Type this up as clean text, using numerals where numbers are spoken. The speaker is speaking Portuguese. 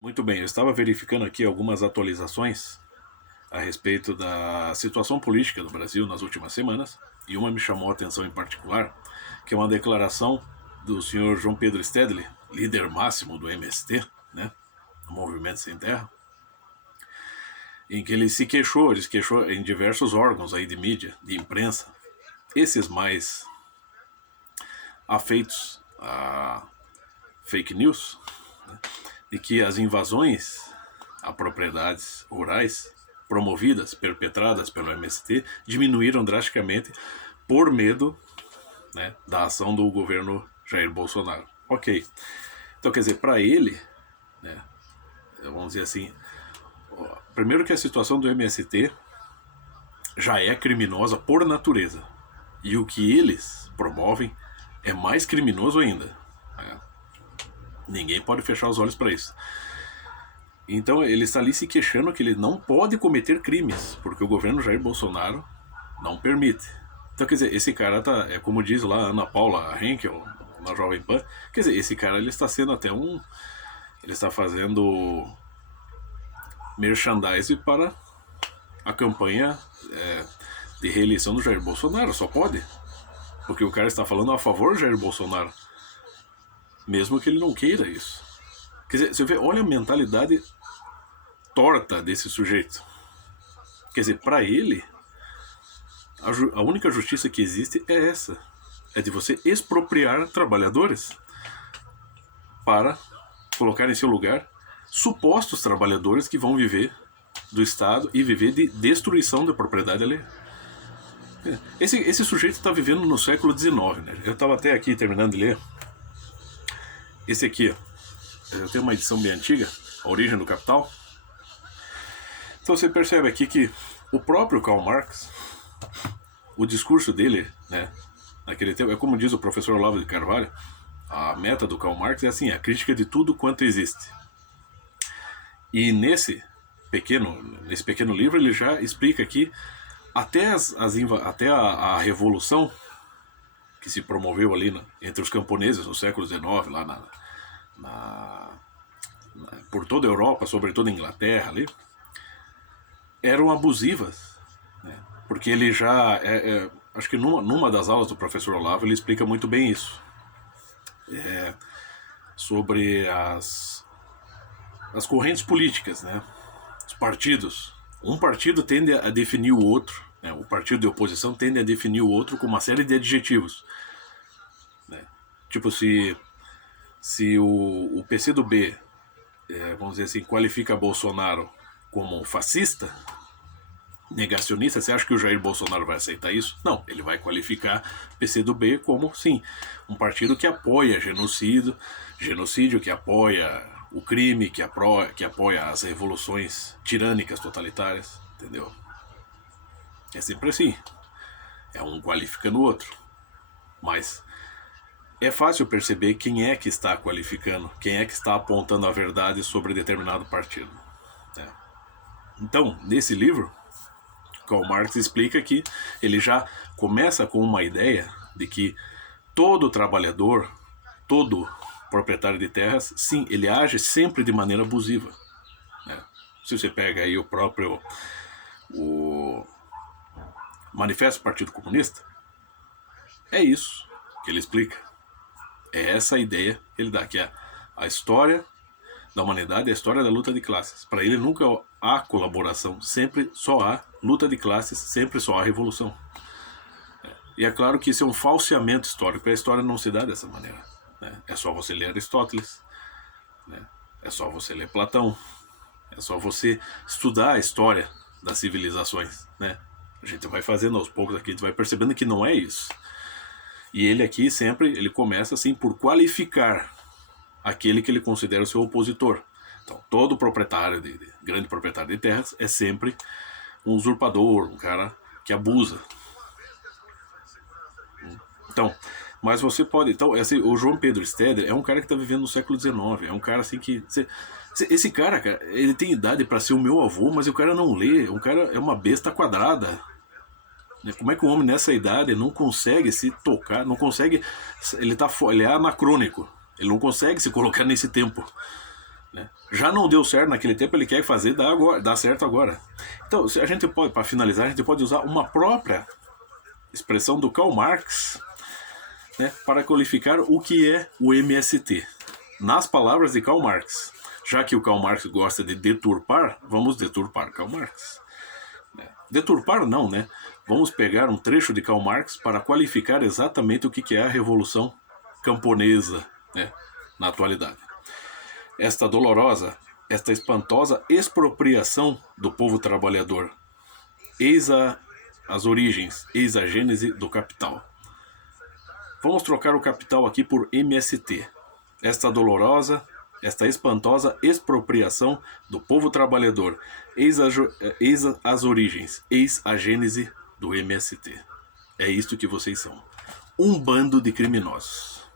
Muito bem, eu estava verificando aqui algumas atualizações a respeito da situação política do Brasil nas últimas semanas, e uma me chamou a atenção em particular, que é uma declaração do senhor João Pedro Stedley, líder máximo do MST, né, do Movimento Sem Terra, em que ele se queixou, em diversos órgãos aí de mídia, de imprensa, esses mais afeitos a fake news, né, de que as invasões a propriedades rurais promovidas, perpetradas pelo MST, diminuíram drasticamente por medo, né, da ação do governo Jair Bolsonaro. Ok. Então, quer dizer, para ele, né, vamos dizer assim, primeiro que a situação do MST já é criminosa por natureza. E o que eles promovem é mais criminoso ainda. Né? Ninguém pode fechar os olhos para isso. Então ele está ali se queixando que ele não pode cometer crimes, porque o governo Jair Bolsonaro não permite. Então, quer dizer, esse cara tá, é como diz lá a Ana Paula Henkel, na Jovem Pan, quer dizer, esse cara ele está sendo até um. Ele está fazendo merchandising para a campanha de reeleição do Jair Bolsonaro, só pode. Porque o cara está falando a favor do Jair Bolsonaro, mesmo que ele não queira isso. Quer dizer, você vê, olha a mentalidade torta desse sujeito. Quer dizer, para ele, a única justiça que existe é essa. É de você expropriar trabalhadores para colocar em seu lugar supostos trabalhadores que vão viver do Estado e viver de destruição da propriedade alheia. Esse sujeito está vivendo no século XIX, né? Eu estava até aqui terminando de ler. Esse aqui, ó, eu tenho uma edição bem antiga, A Origem do Capital. Então você percebe aqui que o próprio Karl Marx, o discurso dele, né, naquele tempo, é como diz o professor Olavo de Carvalho, a meta do Karl Marx é assim, a crítica de tudo quanto existe. E nesse pequeno livro ele já explica que até, até a revolução que se promoveu ali entre os camponeses no século XIX, lá por toda a Europa, sobretudo a Inglaterra ali, eram abusivas, né? Porque ele já, acho que numa das aulas do professor Olavo ele explica muito bem isso, sobre as correntes políticas, né? Os partidos. Um partido tende a definir o outro, né? O partido de oposição tende a definir o outro com uma série de adjetivos, né? Tipo, se o PCdoB, vamos dizer assim, qualifica Bolsonaro como fascista, negacionista, você acha que o Jair Bolsonaro vai aceitar isso? Não, ele vai qualificar PCdoB como, sim, um partido que apoia genocídio, que apoia o crime, que apoia as revoluções tirânicas, totalitárias, entendeu? É sempre assim. É um qualificando o outro. Mas é fácil perceber quem é que está qualificando, quem é que está apontando a verdade sobre determinado partido. Né? Então, nesse livro, Karl Marx explica que ele já começa com uma ideia de que todo trabalhador, todo proprietário de terras, sim, ele age sempre de maneira abusiva. Né? Se você pega aí o Manifesto do Partido Comunista, é isso que ele explica. É essa a ideia que ele dá, que é a história da humanidade, a história da luta de classes. Para ele nunca há colaboração, sempre só há luta de classes, sempre só há revolução. E é claro que isso é um falseamento histórico, a história não se dá dessa maneira. Né? É só você ler Aristóteles, né? É só você ler Platão, é só você estudar a história das civilizações. Né? A gente vai fazendo aos poucos aqui, a gente vai percebendo que não é isso. E ele aqui sempre, ele começa assim por qualificar aquele que ele considera o seu opositor. Então, todo proprietário, grande proprietário de terras, é sempre um usurpador, um cara que abusa. Então, mas você pode... Então, o João Pedro Stedley é um cara que está vivendo no século XIX, é um cara assim que... Esse cara, ele tem idade para ser o meu avô, mas o cara não lê, o cara é uma besta quadrada. Como é que o homem nessa idade não consegue se tocar, não consegue... Ele é anacrônico, ele não consegue se colocar nesse tempo. né? Já não deu certo naquele tempo, ele quer fazer dar certo agora. Então, a gente pode, para finalizar, a gente pode usar uma própria expressão do Karl Marx, né, para qualificar o que é o MST. Nas palavras de Karl Marx. Já que o Karl Marx gosta de deturpar, vamos deturpar Karl Marx. Deturpar não, né? Vamos pegar um trecho de Karl Marx para qualificar exatamente o que é a Revolução Camponesa, né, na atualidade. Esta dolorosa, esta espantosa expropriação do povo trabalhador. Eis as origens, eis a gênese do capital. Vamos trocar o capital aqui por MST. Esta dolorosa, esta espantosa expropriação do povo trabalhador. Eis as origens, eis a gênese do MST. É isto que vocês são. Um bando de criminosos.